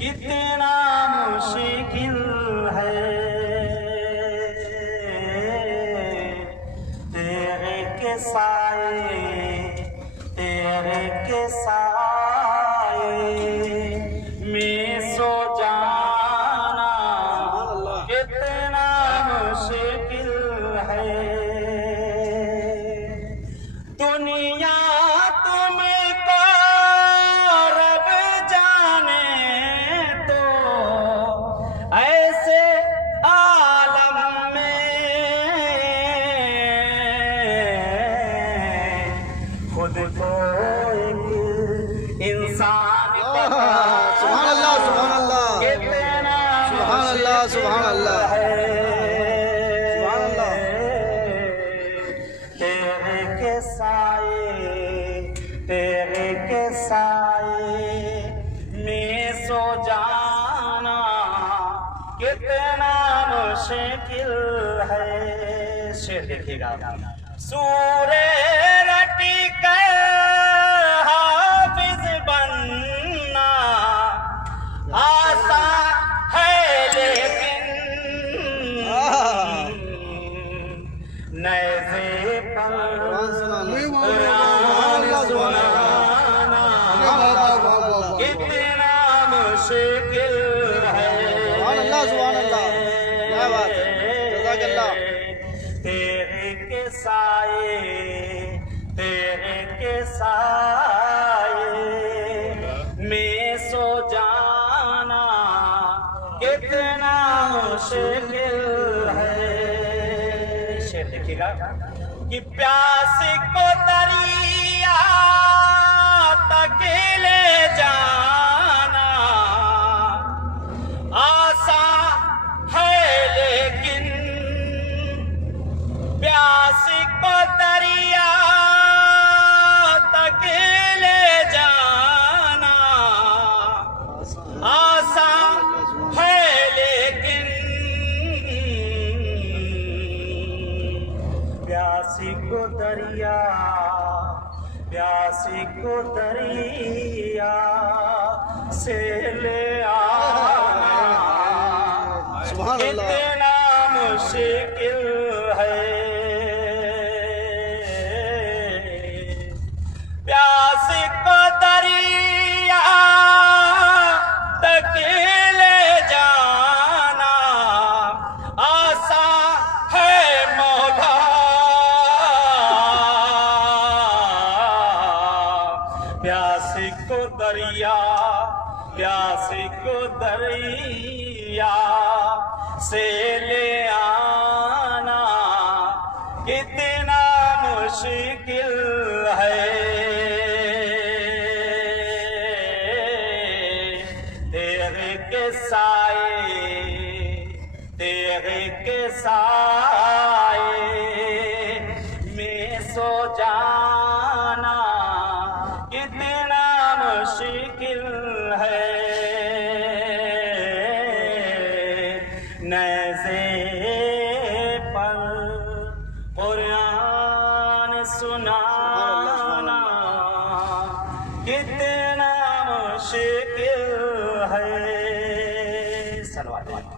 कितना मुश्किल है तेरे के साए में सो जाना कितना मुश्किल है। दुनिया तुमको रब जाने तो ऐसे आलम में खुद को एक इंसान सुभान अल्लाह सुभान अल्लाह कितना सुभान अल्लाह सुभान अल्लाह सुभान अल्लाह। तेरे के साए में सो जाना कितना मुश्किल है। शेर देखिएगा। सूरे रटी कर हाफिज बनना आसान है लेकिन नज़े पर सुनाना कितना मुश्किल है। सुभान अल्लाह सुभान अल्लाह। क्या बात है, जज़ाकल्लाह। तेरे के साए में सो जाना कितना मुश्किल है। शेर देखिएगा कि प्यास को दरिया तक ले जाना आसान है लेकिन प्यास को दरिया तक ले जाना आसान है लेकिन प्यासी को दरिया से ले आना सुभान अल्लाह। कितना मुश्किल है। प्यासी को दरिया तक ले जाना आसान है मौला प्यासी को दरिया से ले आना कितना मुश्किल है। तेरे के साए में सो जाना कितना मुश्किल है। नज़े पर कुरान सुना